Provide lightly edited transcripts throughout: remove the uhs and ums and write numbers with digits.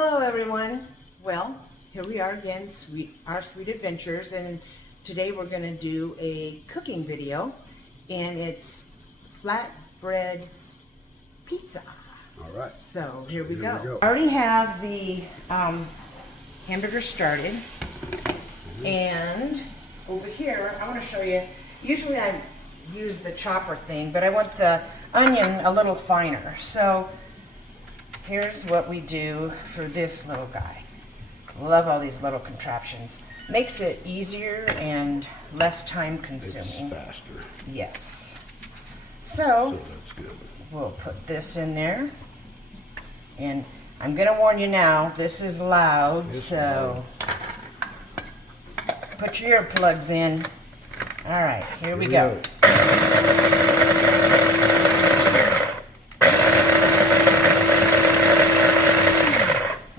Hello everyone. Well, here we are again, our sweet adventures, and today we're going to do a cooking video, and it's flatbread pizza. All right. So here we go. I already have the hamburger started, and over here I want to show you. Usually I use the chopper thing, but I want the onion a little finer. So here's what we do for this little guy. Love all these little contraptions. Makes it easier and less time consuming. It's faster. Yes. So that's good. We'll put this in there. And I'm gonna warn you now, this is loud, so put your earplugs in. All right, here we go.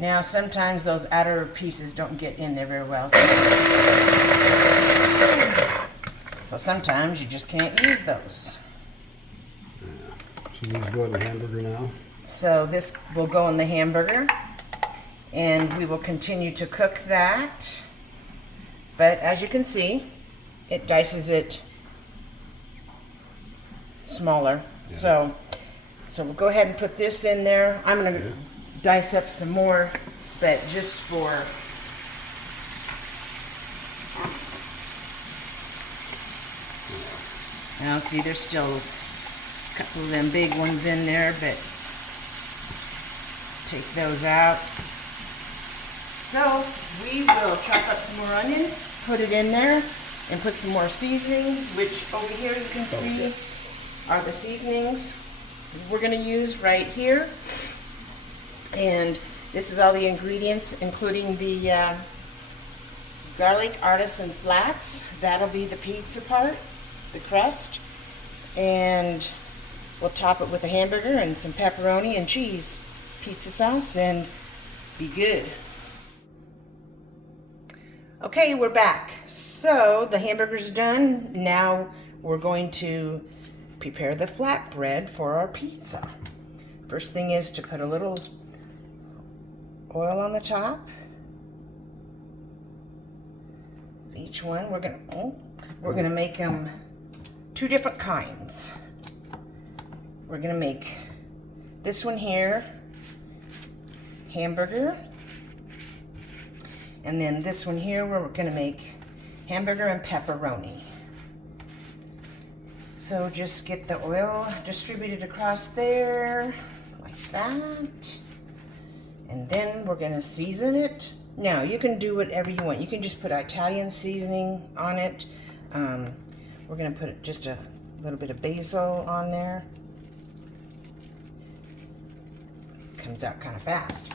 Now, sometimes those outer pieces don't get in there very well. So sometimes you just can't use those. Yeah. So these go in the hamburger now? So this will go in the hamburger, and we will continue to cook that. But as you can see, it dices it smaller. Yeah. So we'll go ahead and put this in there. I'm going to dice up some more, but just for now, see, there's still a couple of them big ones in there, but take those out. So we will chop up some more onion, put it in there, and put some more seasonings, which over here you can see are the seasonings we're going to use right here. And this is all the ingredients, including the garlic artisan flats. That'll be the pizza part, the crust. And we'll top it with a hamburger and some pepperoni and cheese, pizza sauce, and be good. Okay, we're back. So the hamburger's done. Now we're going to prepare the flatbread for our pizza. First thing is to put a little oil on the top. Each one we're gonna make them two different kinds. We're gonna make this one here hamburger, and then this one here we're gonna make hamburger and pepperoni. So just get the oil distributed across there like that. And then we're gonna season it. Now, you can do whatever you want. You can just put Italian seasoning on it. We're gonna put just a little bit of basil on there. Comes out kind of fast.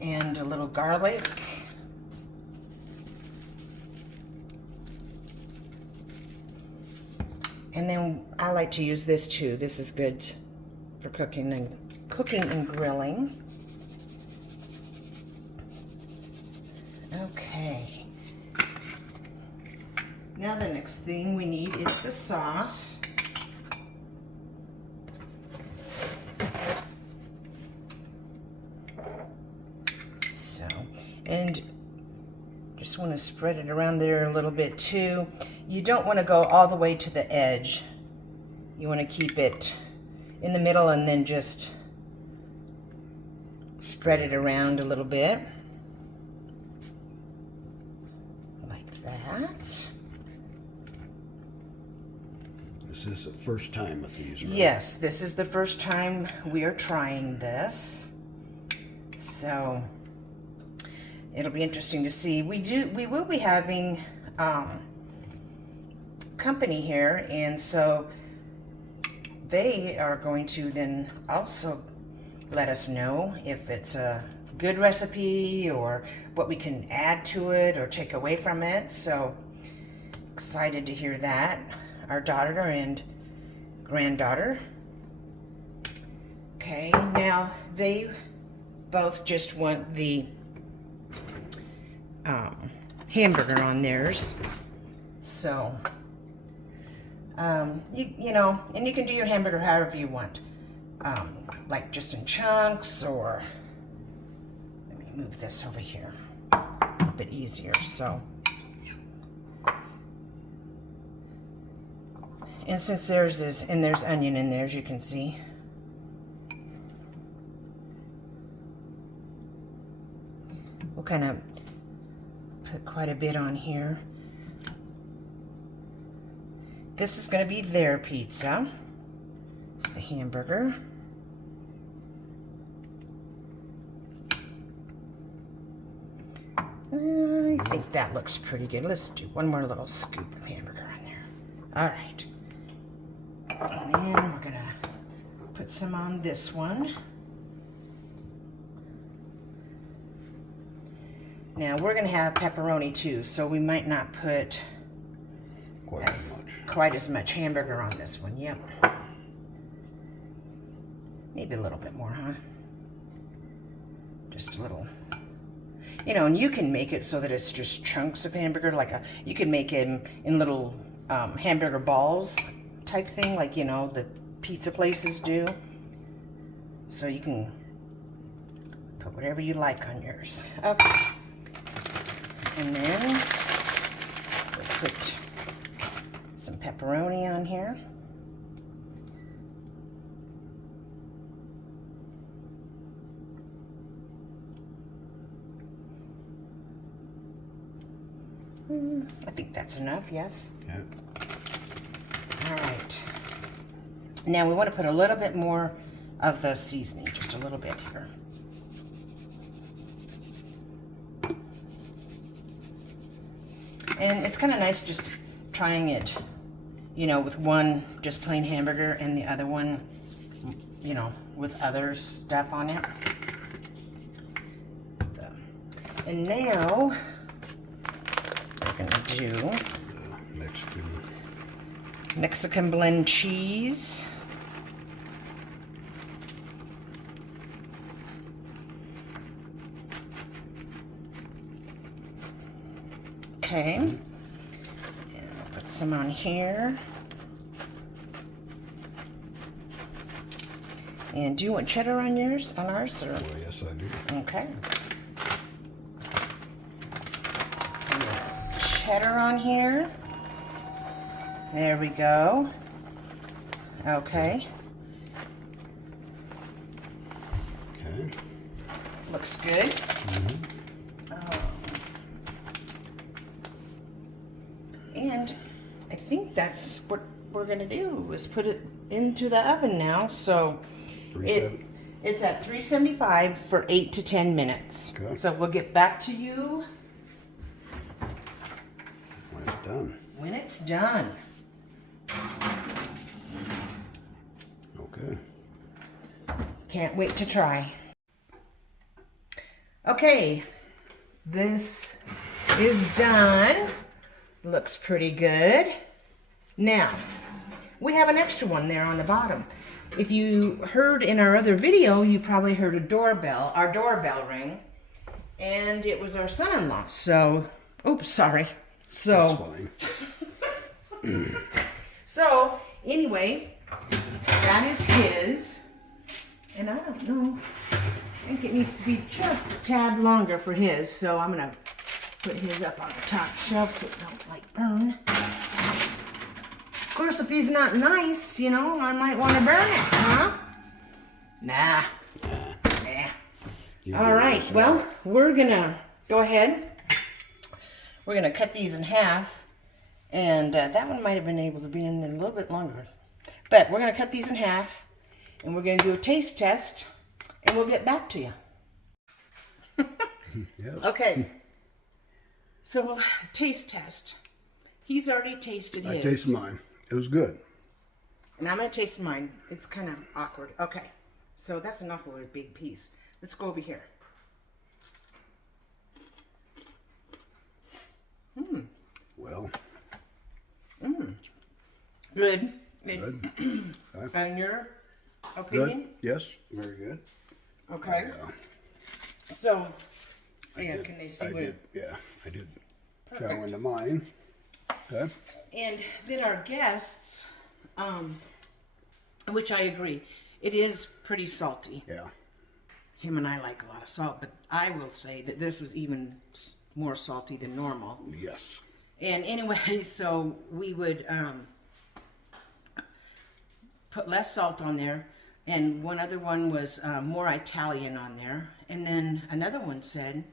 And a little garlic. And then I like to use this too. This is good for cooking and grilling. Okay. Now the next thing we need is the sauce. So, and just want to spread it around there a little bit too. You don't want to go all the way to the edge. You want to keep it in the middle and then just spread it around a little bit. That. This is the first time with these, right? Yes, this is the first time we are trying this. So it'll be interesting to see. We will be having company here, and so they are going to then also let us know if it's a good recipe or what we can add to it or take away from it. So excited to hear that. Our daughter and granddaughter. Okay, now they both just want the hamburger on theirs. So you know, and you can do your hamburger however you want, like just in chunks, or move this over here a bit easier. So, and since there's onion in there, as you can see. We'll kind of put quite a bit on here. This is going to be their pizza. It's the hamburger. I think that looks pretty good. Let's do one more little scoop of hamburger on there. All right. And then we're going to put some on this one. Now we're going to have pepperoni too, so we might not put quite as much hamburger on this one. Yep. Maybe a little bit more, huh? Just a little. You know, and you can make it so that it's just chunks of hamburger, you can make it in little hamburger balls type thing, like, you know, the pizza places do. So you can put whatever you like on yours. Okay. And then we'll put some pepperoni on here. I think that's enough, yes? Yeah. All right. Now we want to put a little bit more of the seasoning, just a little bit here. And it's kind of nice just trying it, you know, with one just plain hamburger and the other one, you know, with other stuff on it. And now we're going to do Mexican blend cheese. Okay, and I'll put some on here. And do you want cheddar on yours, on ours? Or? Well, yes, I do. Okay. Cheddar on here. There we go. Okay. Okay. Looks good. Mm-hmm. And I think that's what we're gonna do, is put it into the oven now. So it's at 375 for 8 to 10 minutes. Okay. So we'll get back to you When it's done. when it's done. Okay. Can't wait to try. Okay, this is done. Looks pretty good. Now, we have an extra one there on the bottom. If you heard in our other video, you probably heard our doorbell ring, and it was our son-in-law. So, oops, sorry. So, That's fine. so anyway, that is his, and I don't know, I think it needs to be just a tad longer for his, so I'm gonna put his up on the top shelf so it don't like burn. Of course, if he's not nice, you know, I might want to burn it, huh? Nah. All right, well, we're gonna go ahead. We're gonna cut these in half, and that one might have been able to be in there a little bit longer. But we're gonna cut these in half, and we're gonna do a taste test, and we'll get back to you. Yep. Okay. So, taste test. He's already tasted his. I tasted mine. It was good. And I'm going to taste mine. It's kind of awkward. Okay. So, that's enough of a big piece. Let's go over here. Well. Good. Good. And your opinion? Good. Yes. Very good. Okay. So, yeah, can they see I what? did. Yeah, I did. Chow Perfect. into mine. Okay. And then our guests, which I agree, it is pretty salty. Yeah. him and I like a lot of salt, but I will say that this was even more salty than normal. Yes. And anyway, so we would put less salt on there. And one other one was more Italian on there. And then another one said,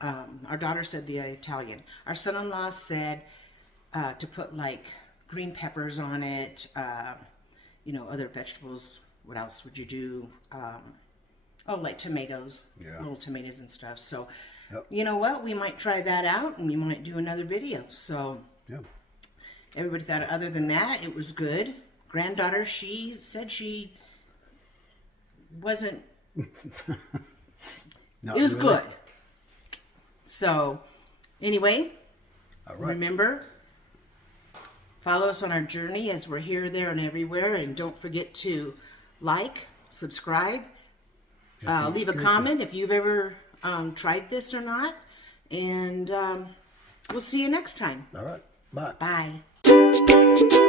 our daughter said the Italian. Our son-in-law said to put like green peppers on it, you know, other vegetables. What else would you do? Oh, like tomatoes, little tomatoes and stuff. So, you know what? We might try that out and we might do another video. So, everybody thought other than that, it was good. Granddaughter, she said she wasn't, Not it was really. good. So, anyway, All right. remember, follow us on our journey as we're here, there, and everywhere. And don't forget to like, subscribe, leave a comment if you've ever tried this or not. And we'll see you next time. All right. Bye. Bye.